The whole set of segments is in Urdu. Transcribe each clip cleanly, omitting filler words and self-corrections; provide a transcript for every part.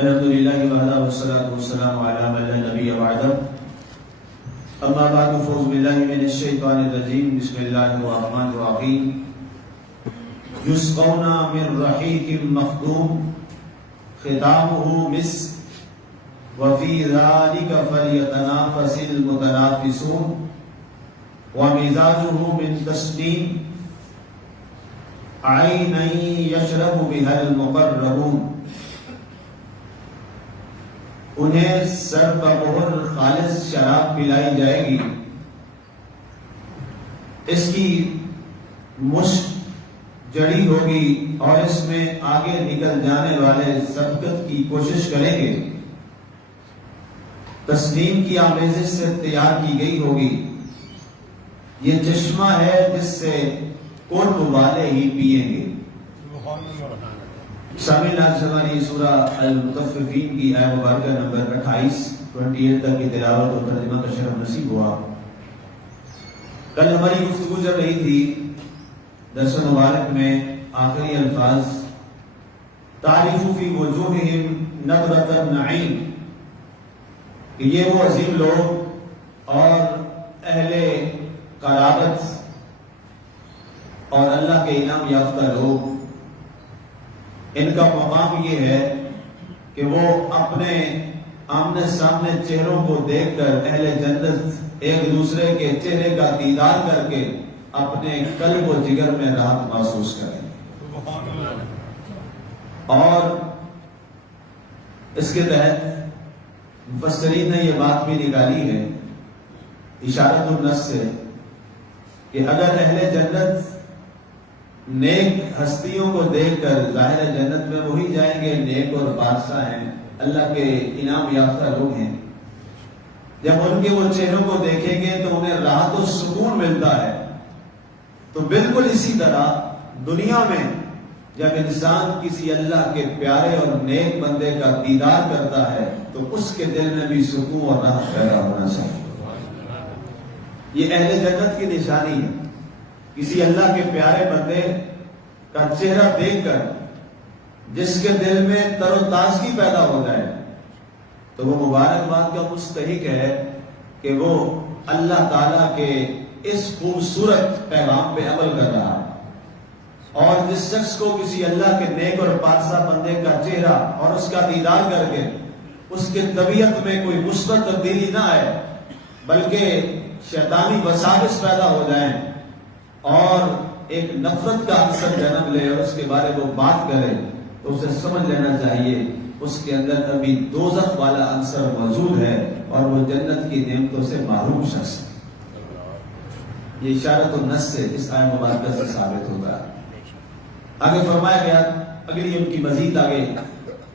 الحمد للہ وحدہ والصلاة والسلام علی من لا نبی بعدہ اما بعد فاعوذ باللہ من الشیطان الرجیم بسم اللہ الرحمن الرحیم یسقون من رحیق مختوم ختامہ مسک وفی ذلک فلیتنافس المتنافسون ومزاجہ من تسنیم عینا یشرب بها المقربون انہیں سر بمہر خالص شراب پلائی جائے گی، اس کی مشک جڑی ہوگی اور اس میں آگے نکل جانے والے سبقت کی کوشش کریں گے، تسنیم کی آمیزش سے تیار کی گئی ہوگی۔ یہ چشمہ ہے جس سے قرب والے ہی پیئیں گے۔ شامل آج ہماری سورہ المطففین کی آیت مبارکہ نمبر 28 تک کی تلاوت اور ترجمہ کا شرف نصیب ہوا۔ کل ہماری گفتگو چل رہی تھی درس مبارک میں آخری الفاظ تعریف فی وجوہہم نضرۃ النعیم، کہ یہ وہ عظیم لوگ اور اہل قرابت اور اللہ کے انعام یافتہ لوگ، ان کا مقام یہ ہے کہ وہ اپنے آمنے سامنے چہروں کو دیکھ کر اہل جنت ایک دوسرے کے چہرے کا دیدار کر کے اپنے قلب و جگر میں راحت محسوس کریں۔ اور اس کے تحت مفسرین نے یہ بات بھی نکالی ہے اشارت النص سے کہ اگر اہل جنت نیک ہستیوں کو دیکھ کر، ظاہر جنت میں وہی جائیں گے نیک اور بادشاہ ہیں، اللہ کے انعام یافتہ لوگ ہیں، جب ان کے وہ چہروں کو دیکھیں گے تو انہیں راحت و سکون ملتا ہے۔ تو بالکل اسی طرح دنیا میں جب انسان کسی اللہ کے پیارے اور نیک بندے کا دیدار کرتا ہے تو اس کے دل میں بھی سکون اور راحت پیدا ہونا چاہیے۔ یہ اہل جنت کی نشانی ہے، کسی اللہ کے پیارے بندے کا چہرہ دیکھ کر جس کے دل میں تر و تازگی پیدا ہو جائے تو وہ مبارکباد کا مستحق ہے کہ وہ اللہ تعالیٰ کے اس خوبصورت پیغام پہ عمل کر رہا ہے۔ اور جس شخص کو کسی اللہ کے نیک اور پاکیزہ بندے کا چہرہ اور اس کا دیدار کر کے اس کے طبیعت میں کوئی مثبت تبدیلی نہ آئے بلکہ شیطانی وساوس پیدا ہو جائیں اور ایک نفرت کا عنصر جنم لے اور اس کے بارے وہ بات کرے تو اسے سمجھ لینا چاہیے اس کے اندر ابھی دوزخ والا عنصر موجود ہے اور وہ جنت کی نعمتوں سے محروم شخص ہے۔ یہ اشارت النص سے اس آیت مبارکہ سے ثابت ہوتا ہے۔ آگے فرمایا گیا، اگلی ان کی مزید آگے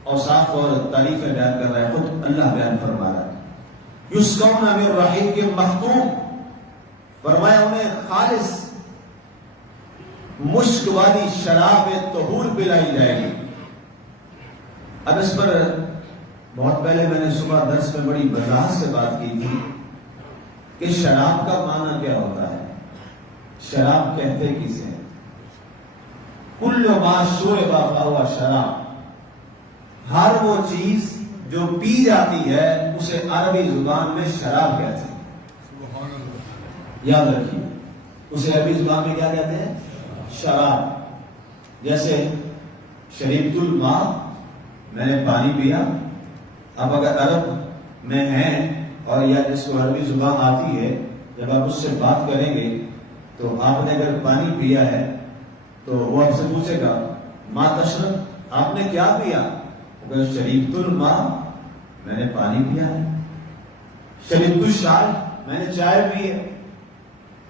اوصاف اور تعریفیں بیان کر رہا ہے، خود اللہ بیان فرما رہا ہے۔ یسقون من رحیق مختوم، فرمایا انہیں خالص مشک والی شراب طہور پلائی جائے گی۔ اب اس پر بہت پہلے میں نے صبح درس میں بڑی وضاحت سے بات کی تھی کہ شراب کا معنی کیا ہوتا ہے، شراب کہتے کسے ہیں؟ کل ما شرب فہو شراب، ہر وہ چیز جو پی جاتی ہے اسے عربی زبان میں شراب کہتے ہیں۔ یاد رکھیے، اسے عربی زبان میں کیا کہتے ہیں؟ شراب۔ جیسے شریبت الماء، میں نے پانی پیا۔ اب اگر عرب میں ہیں اور یا جس کو عربی زبان آتی ہے، جب آپ اس سے بات کریں گے تو آپ نے اگر پانی پیا ہے تو وہ آپ سے پوچھے گا ما تشرب، آپ نے کیا پیا؟ اگر شریبت الماء، میں نے پانی پیا ہے۔ شریبت الشائی، میں نے چائے پی ہے۔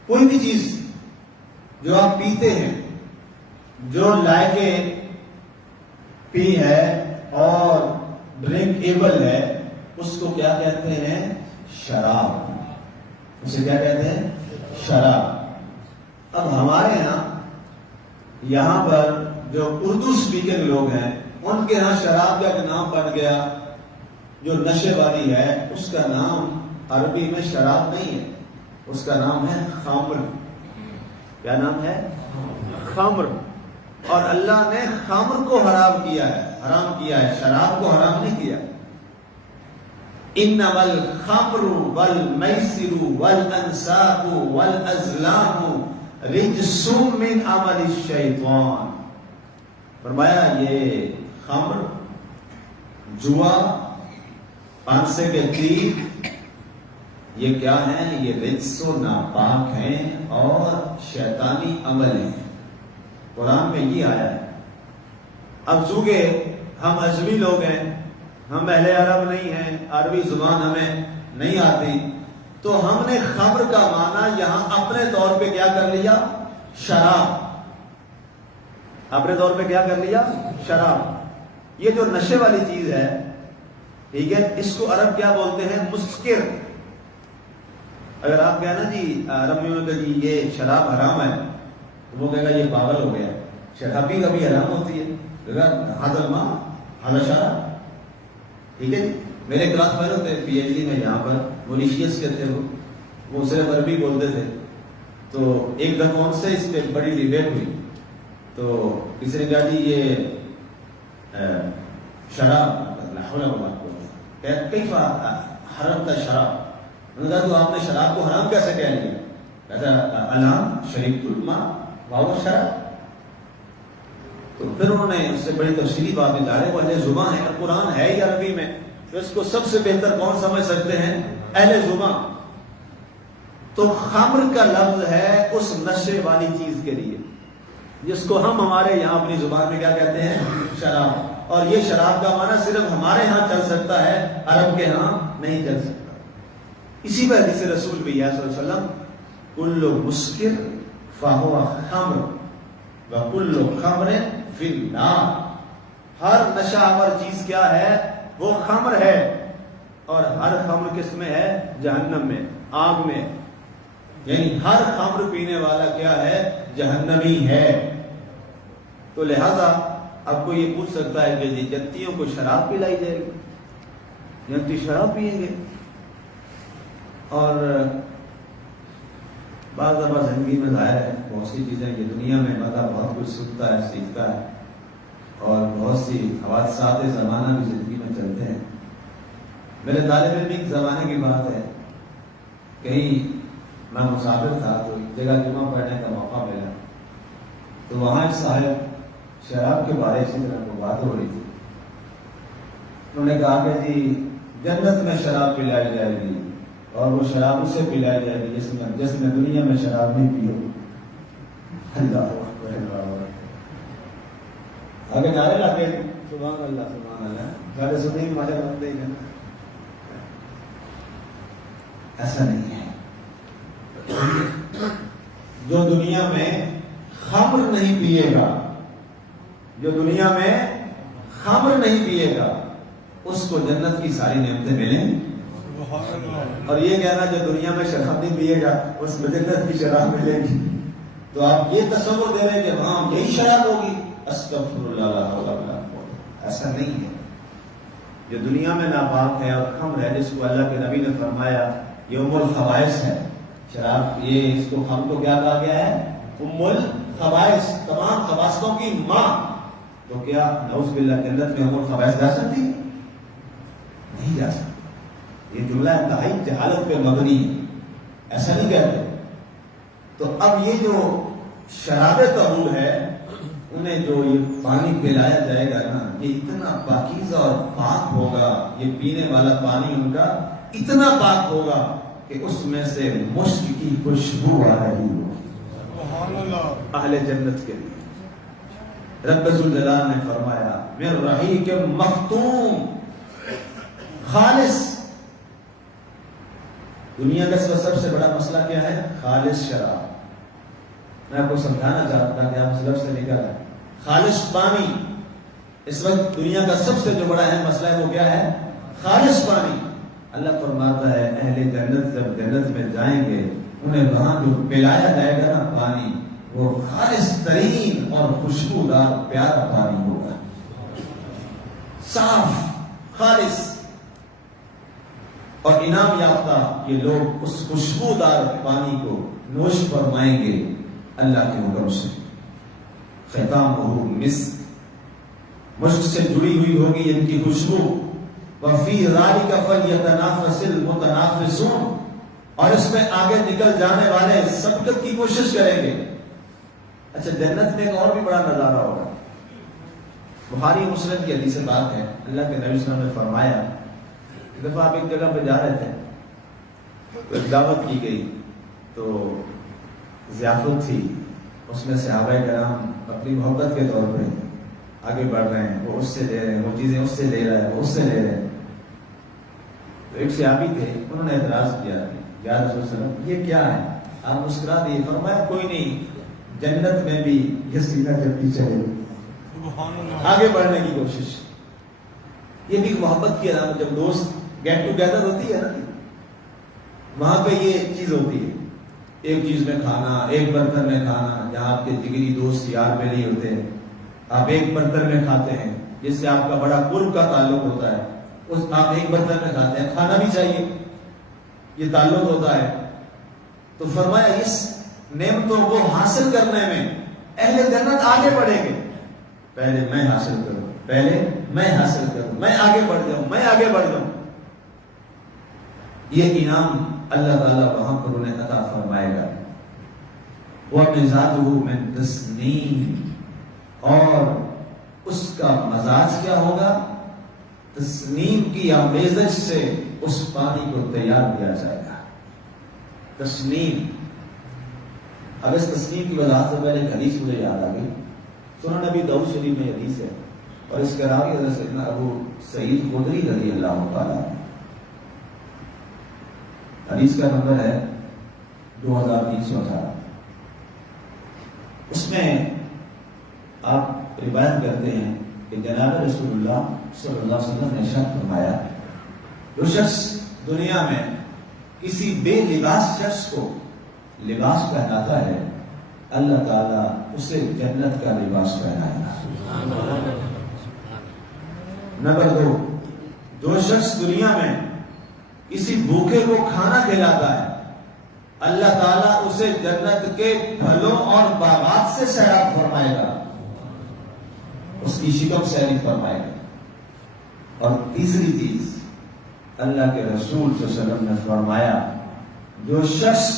کوئی بھی چیز جو آپ پیتے ہیں، جو لائقے پی ہے اور ڈرنکیبل ہے، اس کو کیا کہتے ہیں؟ شراب۔ اسے کیا کہتے ہیں؟ شراب۔ اب ہمارے یہاں پر جو اردو سپیکر لوگ ہیں ان کے ہاں شراب کا ایک نام بن گیا جو نشے والی ہے، اس کا نام عربی میں شراب نہیں ہے، اس کا نام ہے خمر۔ کیا نام ہے؟ خمر۔ اور اللہ نے خمر کو حرام کیا ہے، شراب کو حرام نہیں کیا۔ انما الخمر والمیسر والانصاب والازلام رجس من عمل الشیطان، فرمایا یہ خمر، جوا، پانسے کے تیر، یہ کیا ہیں؟ یہ رجس و ناپاک ہیں اور شیطانی عمل ہیں۔ قرآن میں یہ آیا ہے۔ اب چونکہ ہم اجمی لوگ ہیں، ہم اہل عرب نہیں ہیں، عربی زبان ہمیں نہیں آتی، تو ہم نے خمر کا معنی یہاں اپنے طور پہ کیا کر لیا؟ شراب۔ اپنے طور پہ کیا کر لیا؟ شراب۔ یہ جو نشے والی چیز ہے، ٹھیک ہے، اس کو عرب کیا بولتے ہیں؟ مسکر۔ اگر آپ کہنا جی عربیوں میں کہ جی یہ شراب حرام ہے، تو وہ کہے گا یہ پاگل ہو گیا، شرابی کبھی حرام ہوتی ہے؟ حاضر ماں حاضر شراب، ٹھیک ہے جی۔ میرے کلاس فیلو تھے پی ایچ ڈی میں، یہاں پر موریشیس کے تھے، وہ صرف عربی بولتے تھے۔ تو ایک دفعہ ان سے اس پہ بڑی ڈیبیٹ ہوئی، تو کسی نے کہا جی یہ شراب کیف حرمت شراب، انہوں نے کہا تو آپ نے شراب کو حرام کیسے کہہ لیا؟ کہتا الان شریف الماء واو شراب۔ تو پھر انہوں نے اس سے بڑی تفصیلی بات نکالے، وہ اہل زبان ہے، قرآن ہے ہی عربی میں، تو اس کو سب سے بہتر کون سمجھ سکتے ہیں؟ اہل زبان۔ تو خمر کا لفظ ہے اس نشے والی چیز کے لیے جس کو ہم ہمارے یہاں اپنی زبان میں کیا کہتے ہیں؟ شراب۔ اور یہ شراب کا معنی صرف ہمارے ہاں چل سکتا ہے، عرب کے ہاں نہیں چل سکتا۔ اسی پر حدیث رسول بھی ہے صلی اللہ علیہ وسلم، کل مسکر فہو خمر وکل خمر فی النار، ہر نشہ آور چیز کیا ہے؟ وہ خمر ہے، اور ہر خمر کس میں ہے؟ جہنم میں، آگ میں۔ یعنی ہر خمر پینے والا کیا ہے؟ جہنمی ہے۔ تو لہذا اب کو یہ پوچھ سکتا ہے کہ جی جنتیوں کو شراب پلائی جائے گی، جنتی شراب پیئیں گے؟ اور بعض دفعہ زندگی میں ظاہر ہے بہت سی چیزیں یہ دنیا میں بندہ بہت کچھ سنتا ہے، سیکھتا ہے، اور بہت سی حوادثات زمانہ بھی زندگی میں چلتے ہیں۔ میرے طالب علم ایک زمانے کی بات ہے، کہیں میں مسافر تھا تو ایک جگہ جمعہ پڑھنے کا موقع ملا، تو وہاں ایک صاحب شراب کے بارے اسی طرح کو بات ہو رہی تھی۔ انہوں نے کہا کہ جی جنت میں شراب پلائی جائے گی، اور وہ شراب اسے پلائی جائے گی جس نے دنیا میں شراب نہیں پی ہو۔ اللہ آگے نعرے لاتے ہیں سبحان اللہ سبحان اللہ، گاڑی سنیں گے مالے بنتے ہی نہیں۔ ایسا نہیں ہے۔ جو دنیا میں خمر نہیں پیے گا، جو دنیا میں خمر نہیں پیے گا، اس کو جنت کی ساری نعمتیں ملیں۔ اور یہ کہنا جو دنیا میں شراب نہیں پیے گا اس میں جنت کی شراب ملے گی، تو آپ یہ تصور دے رہے ہیں کہ ہاں یہی شراب ہوگی، استغفر اللہ لا حول ولا قوت۔ ایسا نہیں ہے۔ جو دنیا میں ناپاک ہے اور خمر ہے، جس کو اللہ کے نبی نے فرمایا یہ ام الخبائث ہے، شراب، یہ اس کو خمر کو کیا کہا گیا ہے؟ ام الخبائث، تمام خباثتوں کی ماں۔ تو کیا نعوذ باللہ جنت میں ام الخبائث جا سکتی؟ نہیں جا سکتی۔ یہ جملہ انتہائی جہالت پہ مبنی ہے، ایسا نہیں کہتے۔ تو اب یہ جو شراب طہور ہے، انہیں جو یہ پانی پلایا جائے گا نا، یہ اتنا پاکیزہ اور پاک ہوگا، یہ پینے والا پانی ان کا اتنا پاک ہوگا کہ اس میں سے مشک کی خوشبو آ رہی ہو اہل جنت کے لیے۔ رب ذوالجلال نے فرمایا من رحیق مختوم، خالص۔ دنیا کا سب سے بڑا مسئلہ کیا ہے؟ خالص شراب۔ میں آپ کو سمجھانا چاہتا کہ آپ اس لفظ سے نکال ہے خالص پانی۔ اس وقت دنیا کا سب سے جو بڑا ہے مسئلہ ہے وہ کیا ہے؟ خالص پانی۔ اللہ فرماتا ہے اہل جنت جب جنت میں جائیں گے، انہیں وہاں جو پلایا جائے گا نا پانی، وہ خالص ترین اور خوشبودار پیارا پانی ہوگا، صاف خالص۔ اور انعام یافتہ یہ لوگ اس خوشبودار پانی کو نوش فرمائیں گے اللہ کے حکم سے۔ ختامہ مسک، مشک سے جڑی ہوئی ہوگی ان کی خوشبو، وفی ذالک فلیتنافس المتنافسون، اور اس میں آگے نکل جانے والے سبقت کی کوشش کریں گے۔ اچھا، جنت میں ایک اور بھی بڑا نظارہ ہوگا۔ بخاری مسلم کی حدیث بات ہے، اللہ کے نبی صلی اللہ علیہ وسلم نے فرمایا، ایک دفعہ آپ ایک جگہ پہ جا رہے تھے تو ایک دعوت کی گئی، تو ضیافت تھی، اس میں صحابہ کرام اپنی محبت کے طور پہ آگے بڑھ رہے ہیں، وہ اس سے لے رہے ہیں، وہ چیزیں اس سے لے رہا ہے، وہ اس سے لے رہے ہیں۔ تو ایک صحابی تھے، انہوں نے اعتراض کیا، یا رسول اللہ وسلم یہ کیا ہے؟ آپ مسکرا دیے، فرمایا کوئی نہیں، جنت میں بھی یہ سینہ کے پیچھے آگے بڑھنے کی کوشش۔ یہ بھی محبت کی علامت، جب دوست گیٹ ٹوگیدر ہوتی ہے نا، وہاں پہ یہ چیز ہوتی ہے، ایک چیز میں کھانا، ایک برتن میں کھانا، جہاں آپ کے جگری دوست یار پہلے ہوتے ہیں، آپ ایک برتن میں کھاتے ہیں، جس سے آپ کا بڑا قرب کا تعلق ہوتا ہے، اس آپ ایک برتن میں کھاتے ہیں، کھانا بھی چاہیے، یہ تعلق ہوتا ہے۔ تو فرمایا اس نعمتوں کو حاصل کرنے میں اہل جنت آگے بڑھیں گے، پہلے میں حاصل کروں، پہلے میں حاصل کروں، میں آگے بڑھ جاؤں، میں آگے بڑھ جاؤں۔ یہ انعام اللہ تعالیٰ وہاں پر انہیں عطا فرمائے گا۔ وَمِزَاجُهُ مِن تَسْنِيمٍ، اور اس کا مزاج کیا ہوگا؟ تسنیم کی آمیزش سے اس پانی کو تیار کیا جائے گا۔ تسنیم، اب اس تسنیم کی وضاحت سے پہلے ایک حدیث مجھے یاد آ گئی، سنن نبی داؤد شریف میں حدیث ہے، اور اس کے راوی حضرت سیدنا ابو سعید خدری رضی اللہ تعالیٰ۔ حدیث کا نمبر ہے 2318۔ اس میں آپ روایت کرتے ہیں کہ جناب رسول اللہ صلی اللہ علیہ وسلم نے ارشاد فرمایا، جو شخص دنیا میں کسی بے لباس شخص کو لباس پہناتا ہے، اللہ تعالیٰ اسے جنت کا لباس پہنائے گا۔ نمبر 2، جو شخص دنیا میں کسی بھوکے کو کھانا کھلاتا ہے، اللہ تعالیٰ اسے جنت کے پھلوں اور باغات سے سیراب فرمائے گا، اس کی شکم سیری فرمائے گا۔ اور تیسری چیز، اللہ کے رسول صلی اللہ علیہ وسلم نے فرمایا، جو شخص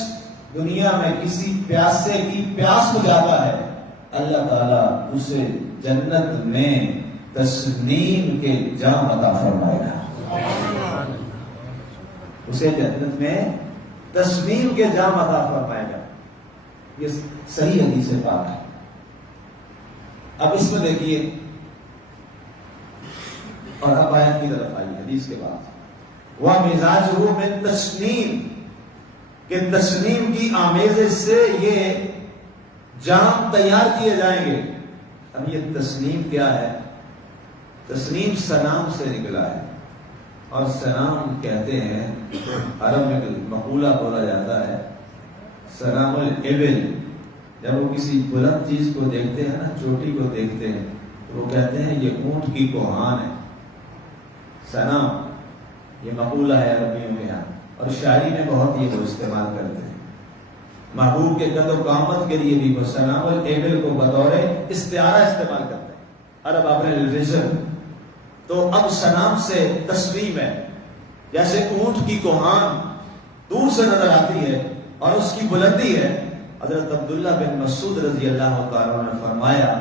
دنیا میں کسی پیاسے کی پیاس بجھاتا ہے، اللہ تعالیٰ اسے جنت میں تسنیم کے جام عطا فرمائے گا، اسے جنت میں تسنیم کے جام عطا فرمائے گا۔ یہ صحیح حدیث پاک ہے۔ اب اس میں دیکھیے، اور اب آیت کی طرف آئیے حدیث کے بعد، وَمِزَاجُهُ مِن تَسْنِيمٍ، کہ تسنیم کی آمیزش سے یہ جام تیار کیے جائیں گے۔ اب یہ تسنیم کیا ہے؟ تسنیم سلام سے نکلا ہے، اور سلام کہتے ہیں، عرب میں مقولہ بولا جاتا ہے، سلام الابل، جب وہ کسی بلند چیز کو دیکھتے ہیں نا، چوٹی کو دیکھتے ہیں، تو وہ کہتے ہیں یہ اونٹ کی کوہان ہے۔ سلام یہ مقولہ ہے عربیوں کے یہاں، اور شاعری میں بہت یہ وہ استعمال کرتے ہیں۔ محبوب کے قد و قامت کے لیے بھی وہ سلام الابل کو بطور استعارہ استعمال کرتے ہیں، عرب اپنے لٹریچر۔ تو اب سلام سے تسلیم ہے، جیسے اونٹ کی کوہان دور سے نظر آتی ہے اور اس کی بلندی ہے۔ حضرت عبداللہ بن مسعود رضی اللہ تعالیٰ نے فرمایا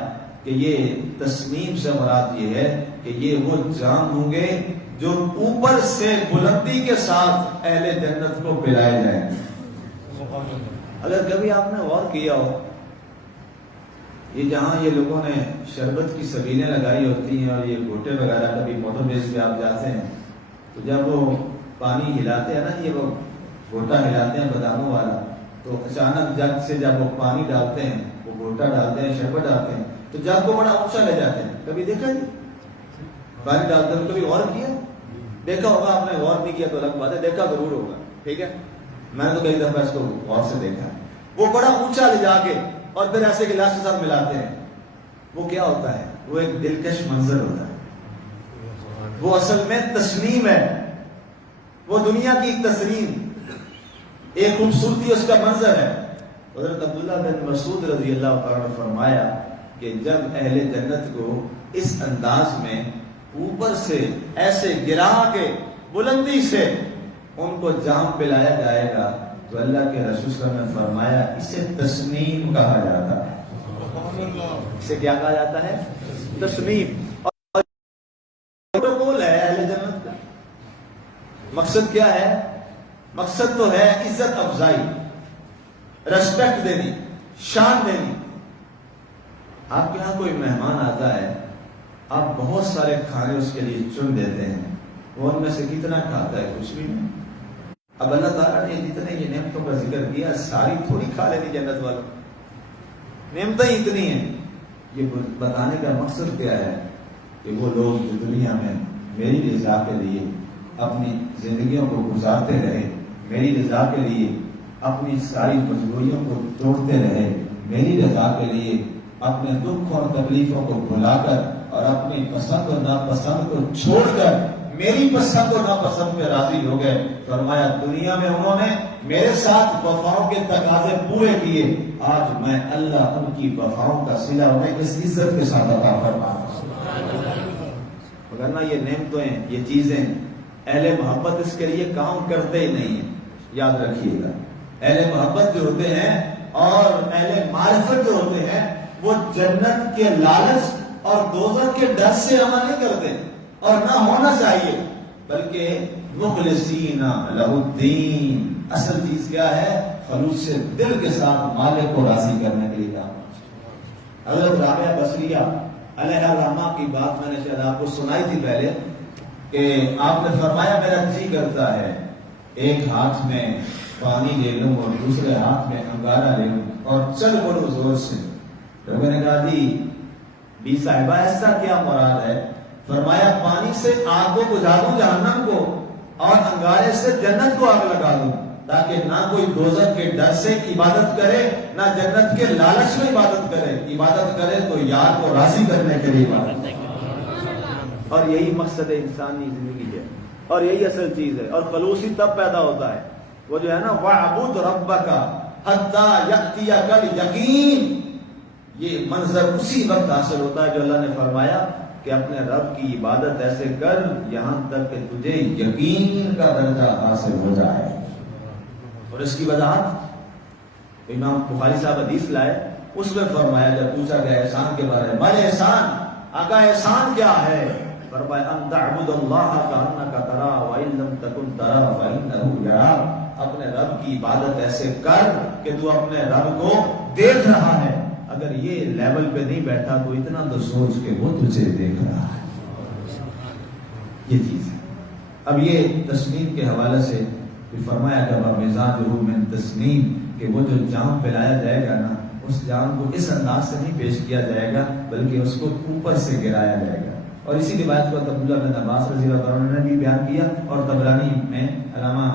کہ یہ تسنیم سے مراد یہ ہے کہ یہ وہ جام ہوں گے جو اوپر سے بلندی کے ساتھ اہل جنت کو پلائے جائیں۔ اگر کبھی آپ نے غور کیا ہو، یہ جہاں یہ لوگوں نے شربت کی سبیلیں لگائی ہوتی ہیں اور یہ گھوٹے وغیرہ، کبھی موٹر بیس پہ آپ جاتے ہیں تو جب وہ پانی ہلاتے ہیں نا، یہ وہ گھوٹا ہلاتے ہیں باداموں والا، تو اچانک جگ سے جب وہ پانی ڈالتے ہیں، وہ گھوٹا ڈالتے ہیں، شربت ڈالتے ہیں، تو جگ کو بڑا اونچا لے جاتے ہیں۔ کبھی دیکھا جی پانی ڈالتے ہیں؟ کبھی غور کیا؟ دیکھا ہوگا، آپ نے غور نہیں کیا تو الگ بات ہے، دیکھا ضرور ہوگا، ٹھیک ہے۔ میں نے تو کئی دفعہ اس کو غور سے دیکھا، وہ بڑا اونچا لے جا کے اور پھر ایسے گلاس کے ساتھ ملاتے ہیں۔ وہ کیا ہوتا ہے؟ وہ ایک دلکش منظر ہوتا ہے، وہ اصل میں تسنیم ہے، وہ دنیا کی تسنیم، ایک خوبصورتی اس کا منظر ہے۔ حضرت عبداللہ بن مسعود رضی اللہ تعالیٰ نے فرمایا کہ جب اہل جنت کو اس انداز میں اوپر سے ایسے گرا کے بلندی سے ان کو جام پلایا جائے گا تو اللہ کے رسول صلی اللہ علیہ وسلم نے فرمایا اسے تسنیم کہا جاتا ہے. اسے کیا کہا جاتا ہے؟ تسنیم. اور پروٹوکول ہے اہل جنت کا. مقصد کیا ہے؟ مقصد تو ہے عزت افزائی، ریسپیکٹ دینی، شان دینی. آپ کے ہاں کوئی مہمان آتا ہے، آپ بہت سارے کھانے اس کے لیے چن دیتے ہیں، وہ ان میں سے کتنا کھاتا ہے؟ کچھ بھی نہیں. اب اللہ تعالیٰ نے جتنے یہ نعمتوں کا ذکر کیا ساری تھوڑی کھا لینی جنت والوں. نعمتیں اتنی ہیں. یہ بتانے کا مقصد کیا ہے کہ وہ لوگ جو دنیا میں میری رضا کے لیے اپنی زندگیوں کو گزارتے رہے، میری رضا کے لیے اپنی ساری مجبوریوں کو توڑتے رہے، میری رضا کے لیے اپنے دکھ اور تکلیفوں کو بھلا کر اور اپنی پسند اور ناپسند کو چھوڑ کر میری پسند اور ناپسند پہ راضی ہو گئے. فرمایا دنیا میں انہوں نے میرے ساتھ وفاؤں کے تقاضے پورے کیے، آج میں اللہ ان کی وفاؤں کا صلہ انہیں اس عزت کے ساتھ عطا فرماتا. وگرنہ یہ نعمتیں، یہ چیزیں اہل محبت اس کے لیے کام کرتے ہی نہیں ہیں. یاد رکھیے گا اہل محبت جو ہوتے ہیں اور اہل معرفت جو ہوتے ہیں وہ جنت کے لالچ اور دوزخ کے ڈر سے عمل نہیں کرتے، اور نہ ہونا چاہیے، بلکہ مخلصین لہ الدین. اصل چیز کیا ہے؟ خلوص سے دل کے ساتھ مالک کو راضی کرنے کے لیے. حضرت رابعہ بصریہ علیہ الرحمہ کی بات میں نے شاید آپ کو سنائی تھی پہلے کہ آپ نے فرمایا میرا جی کرتا ہے ایک ہاتھ میں پانی لے لوں اور دوسرے ہاتھ میں انگارہ لے لوں اور چل پڑوں زور سے. لوگوں نے کہا بی صاحبہ ایسا کیا مراد ہے؟ فرمایا پانی سے آگ کو بجھا دوں جہنم کو اور انگارے سے جنت کو آگ لگا دوں، تاکہ نہ کوئی دوزخ کے ڈر سے عبادت کرے نہ جنت کے لالچ میں عبادت کرے. عبادت کرے تو یار کو راضی کرنے کے لیے عبادت. اور یہی مقصد انسانی زندگی ہے اور یہی اصل چیز ہے. اور خلوصی تب پیدا ہوتا ہے وہ جو ہے نا وَاعْبُدْ رَبَّكَ حَتَّى يَأْتِيَكَ الْيَقِينُ. یہ منظر اسی وقت حاصل ہوتا ہے جو اللہ نے فرمایا کہ اپنے رب کی عبادت ایسے کر یہاں تک کہ تجھے یقین کا درجہ حاصل ہو جائے. اور اس کی وضاحت امام بخاری صاحب حدیث لائے، اس میں فرمایا جب پوچھا گیا احسان کے بارے میں، بھائی احسان آقا احسان کیا ہے؟ فرمایا ان تعبد اللہ کأنک تراہ وإن لم تکن تراہ فإنہ یراک. اپنے رب کی عبادت ایسے کر کہ تو اپنے رب کو دیکھ رہا ہے. اگر یہ لیول پہ نہیں بیٹھا تو اتنا تو سوچ کہ وہ تجھے دیکھ رہا ہے. یہ چیز ہے. اب یہ تسنیم کے حوالے سے فرمایا کہ مزاجہ من تسنیم، کہ وہ جو جام پلایا جائے گا نا اس جام کو اس انداز سے نہیں پیش کیا جائے گا بلکہ اس کو اوپر سے گرایا جائے گا. اور اسی روایت کو عبداللہ بن عباس رضی اللہ عنہ نے بھی بیان کیا اور طبرانی میں علامہ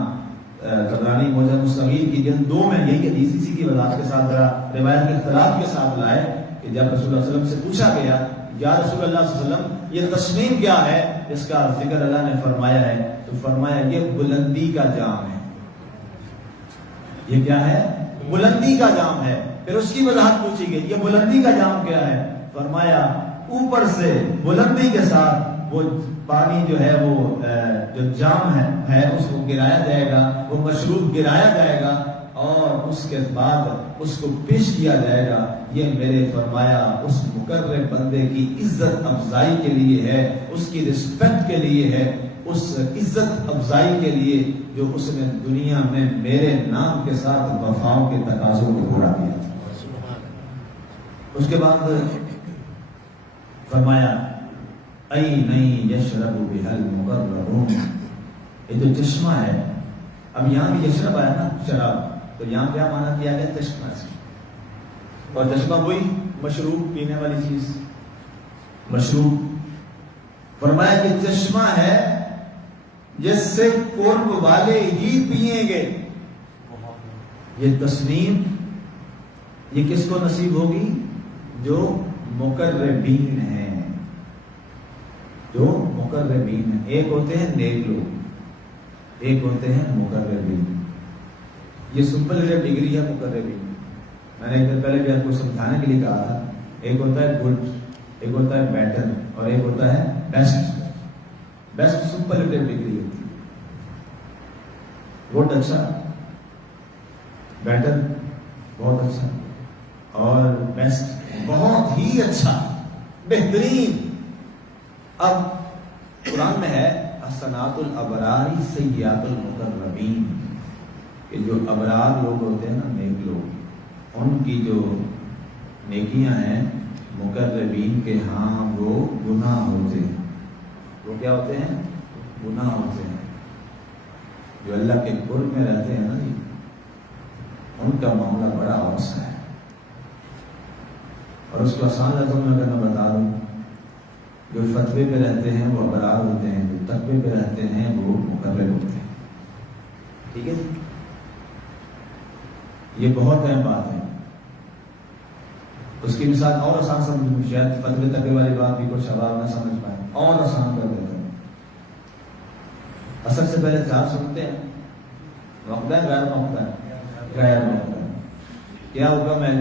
طبرانی معجم الصغیر کی جلد 2 میں یہی حدیث اسی کی وضاحت کے ساتھ ذرا روایت کے اختلاف کے ساتھ لائے کہ جب رسول اللہ صلی اللہ علیہ وسلم سے پوچھا گیا یا رسول اللہ صلی اللہ علیہ وسلم یہ تسنیم کیا ہے جس کا ذکر اللہ نے فرمایا ہے، تو فرمایا یہ بلندی کا جام ہے. یہ کیا ہے؟ بلندی کا جام ہے. پھر اس کی وضاحت پوچھی گئی یہ بلندی کا جام کیا ہے؟ فرمایا اوپر سے بلندی کے ساتھ وہ پانی جو ہے وہ جو جام ہے اس کو گرایا جائے گا، وہ مشروب گرایا جائے گا اور اس کے بعد اس کو پیش کیا جائے گا. یہ میرے فرمایا اس مقرر بندے کی عزت افزائی کے لیے ہے، اس کی رسپیکٹ کے لیے ہے، اس عزت افزائی کے لیے جو اس نے دنیا میں میرے نام کے ساتھ وفاؤں کے تقاضوں کو پورا کیا. اس کے بعد فرمایا اَيْنَ يَشْرَبُ بِهَا الْمُقَرَّبُونَ. یہ جو چشمہ ہے، اب یہاں بھی یشرب آیا نا شراب، تو یہاں کیا مانا کیا گیا؟ چشمہ سے. اور چشمہ وہی مشروب پینے والی چیز مشروب. فرمایا کہ چشمہ ہے جس سے قرب والے ہی پیئیں گے. یہ تسنیم یہ کس کو نصیب ہوگی؟ جو مقربین ہیں. جو مقربین ہیں، ایک ہوتے ہیں نیک لوگ، ایک ہوتے ہیں مقربین. یہ سپرلیٹیو ڈگری ہے مقربین. میں نے ایک دن پہلے بھی آپ کو سمجھانے کے لیے کہا تھا ایک ہوتا ہے گڈ، ایک ہوتا ہے بیٹر، اور ایک ہوتا ہے بیسٹ. بیسٹ سپرلیٹیو ڈگری ہوتی ہے. گڈ اچھا، بیٹر بہت اچھا، اور بیسٹ بہت ہی اچھا، بہترین. اب قرآن میں ہے حسنات الابرار سیئات المقربین، کہ جو ابرار لوگ ہوتے ہیں نا، نیک لوگ، ان کی جو نیکیاں ہیں مقربین کے ہاں وہ گناہ ہوتے ہیں. وہ کیا ہوتے ہیں؟ گناہ ہوتے ہیں. جو اللہ کے قرب میں رہتے ہیں نا جی، ان کا معاملہ بڑا اوسع ہے. اور اس کو آسان لفظوں میں اگر میں بتا دوں، جو فتوے پہ رہتے ہیں وہ ابرار ہوتے ہیں، جو تقوی پہ رہتے ہیں وہ مقرب ہوتے ہیں. ٹھیک ہے جی، یہ بہت اہم بات ہے. اس کی مثال اور آسان سمجھوں، شاید فتوے تقوی والی بات بھی کچھ شباب نہ سمجھ پائے، اور آسان کر دیتا ہوں. اثر سے پہلے 4 سنتے ہیں، موقع ہے غیر موقع ہے؟ غیر موقع. کیا حکم ہے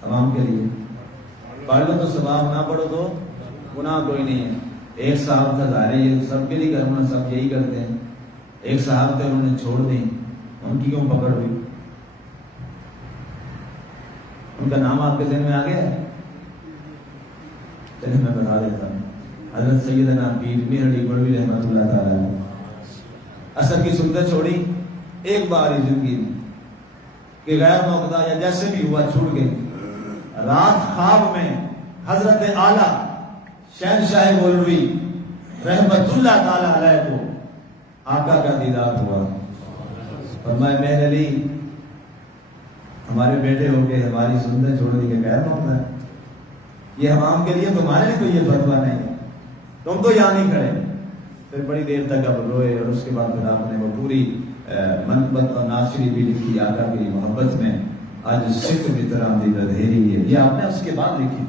تمام کے لیے؟ پڑھ لو تو ثواب، نہ پڑھو تو گناہ کوئی نہیں ہے. ایک صاحب تھا، ظاہر ہے یہ سب کے لیے کرنا، سب یہی کرتے ہیں. ایک صاحب تھے، انہوں نے چھوڑ دی، ان کی کیوں پکڑ ہوئی؟ ان کا نام آپ کے ذہن میں آ گیا ہے؟ چلیے میں بتا دیتا ہوں. حضرت سیدنا پیر میر علی گولوی رحمۃ اللہ تعالیٰ اثر کی سنت چھوڑی ایک بار ہی زندگی میں، کہ غیر موقع یا جیسے بھی ہوا چھوٹ گئی. رات خواب میں حضرت اعلیٰ شہنشاہ گولوی رحمت اللہ تعالیٰ علیہ کو آقا کا دیدار ہوا. فرمایا میر علی، ہمارے بیٹے ہو کے ہماری سنت چھوڑ دی کہ غیر موقع ہے. یہ حمام کے لیے تمہارے لیے کوئی یہ فتویٰ نہیں ہے، تم تو یہاں نہیں کھڑے. پھر بڑی دیر تک اب روئے، اور اس کے بعد پھر آپ نے وہ پوری منقبت اور نعت شریف بھی لکھی آقا کی محبت میں. اج سکھ متراں دی بدھیری ہے، یہ آپ نے اس کے بعد لکھی.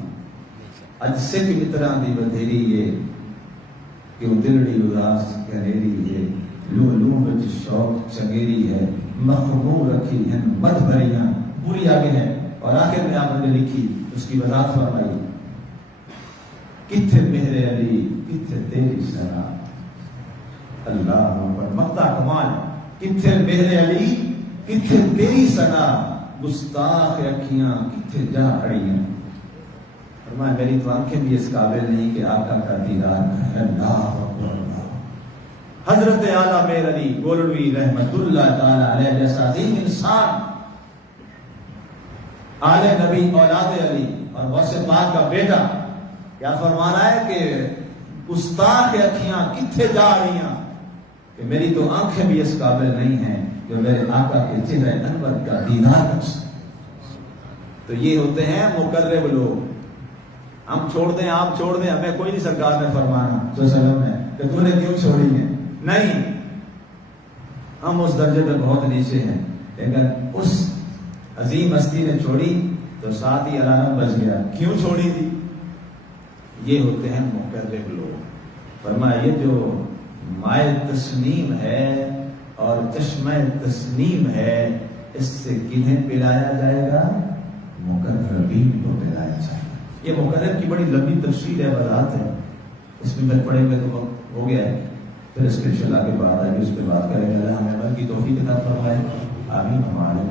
اج سکھ متراں دی بدھیری ہے، کہ وہ دلڑی اداس گھریری ہے، لو لو وچ شوق چنگیری ہے، مخمور رکھی ہیں مت بھریاں. پوری آگے ہے، اور آخر میں آپ نے لکھی اس کی وضاحت فرمائی. کتھے میرے علی کتھے تیری سنا، اللہ اکبر، مقطع کمال. کتھے میرے علی کتھے تیری سنا، گستاخ اکھیاں کتھے جا کھڑی ہیں. فرمایا میری تو آنکھیں بھی اس قابل نہیں کہ آقا کا دیدار کرے. اللہ اکبر. حضرت اعلیٰ میر علی گولوی رحمت اللہ تعالی علیہ جیسا عظیم انسان، آل نبی اولاد علی اور غوث پاک کا بیٹا، کیا فرمانا ہے کہ گستاخ اکھیاں کتھے جا رہی ہیں، کہ میری تو آنکھیں بھی اس قابل نہیں ہیں جو میرے آقا کے چہرے انور کا دیدار کر سکیں. تو یہ ہوتے ہیں مقرب لوگ. ہم چھوڑ دیں، آپ چھوڑ دیں، ہمیں کوئی نہیں سرکار نے فرمانا جو سلم ہے کہ تو نے کیوں چھوڑی ہے. نہیں، ہم اس درجے پہ بہت نیچے ہیں، لیکن اس عظیم ہستی نے چھوڑی تو ساتھ ہی الارم بج گیا، کیوں چھوڑی تھی. یہ ہوتے ہیں مقرب لوگ. فرمایا یہ جو مائے تسنیم ہے اور چشمہ تسنیم ہے، اس سے کنہیں پلایا جائے گا؟ مقربین کو پلایا جائے گا. یہ مقرب کی بڑی لمبی تفصیل ہے، وضاحت ہے، اس میں پھر پڑھیں گے تو ہو گیا ہے. پھر اس کے انشاءاللہ کے بعد آگے اس پہ بات کریں گے. اللہ ہمیں عمل کی توفیق عطا فرمائے. آمین. ہمارے